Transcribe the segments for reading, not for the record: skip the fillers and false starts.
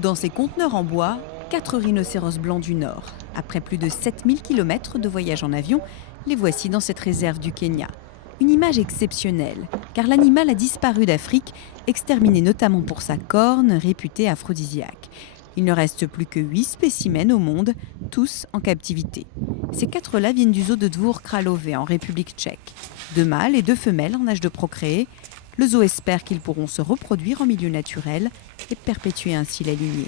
Dans ces conteneurs en bois, 4 rhinocéros blancs du Nord. Après plus de 7000 km de voyage en avion, les voici dans cette réserve du Kenya. Une image exceptionnelle, car l'animal a disparu d'Afrique, exterminé notamment pour sa corne, réputée aphrodisiaque. Il ne reste plus que 8 spécimens au monde, tous en captivité. Ces 4-là viennent du zoo de Dvůr Králové en République tchèque. 2 mâles et 2 femelles en âge de procréer. Le zoo espère qu'ils pourront se reproduire en milieu naturel et perpétuer ainsi la lignée.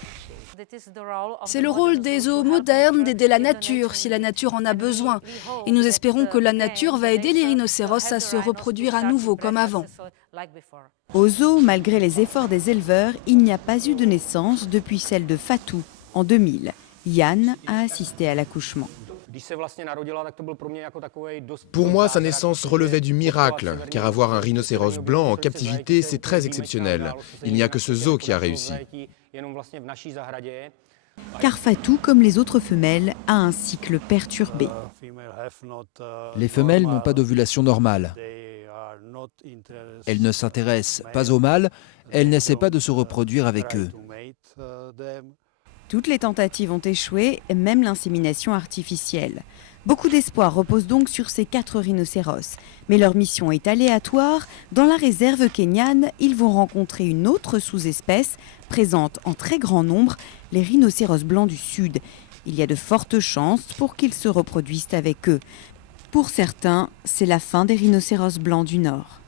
C'est le rôle des zoos modernes d'aider la nature si la nature en a besoin. Et nous espérons que la nature va aider les rhinocéros à se reproduire à nouveau comme avant. Au zoo, malgré les efforts des éleveurs, il n'y a pas eu de naissance depuis celle de Fatou en 2000. Yann a assisté à l'accouchement. Pour moi, sa naissance relevait du miracle, car avoir un rhinocéros blanc en captivité, c'est très exceptionnel. Il n'y a que ce zoo qui a réussi. Car Fatou, comme les autres femelles, a un cycle perturbé. Les femelles n'ont pas d'ovulation normale. Elles ne s'intéressent pas aux mâles, elles n'essaient pas de se reproduire avec eux. Toutes les tentatives ont échoué, même l'insémination artificielle. Beaucoup d'espoir repose donc sur ces 4 rhinocéros. Mais leur mission est aléatoire. Dans la réserve kenyane, ils vont rencontrer une autre sous-espèce, présente en très grand nombre, les rhinocéros blancs du Sud. Il y a de fortes chances pour qu'ils se reproduisent avec eux. Pour certains, c'est la fin des rhinocéros blancs du Nord.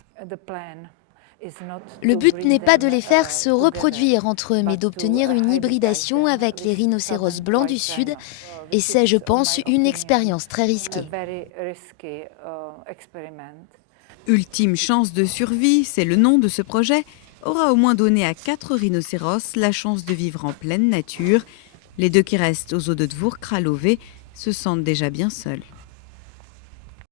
Le but n'est pas de les faire se reproduire entre eux, mais d'obtenir une hybridation avec les rhinocéros blancs du Sud. Et c'est, je pense, une expérience très risquée. Ultime chance de survie, c'est le nom de ce projet, aura au moins donné à 4 rhinocéros la chance de vivre en pleine nature. Les 2 qui restent au zoo de Dvůr Králové se sentent déjà bien seuls.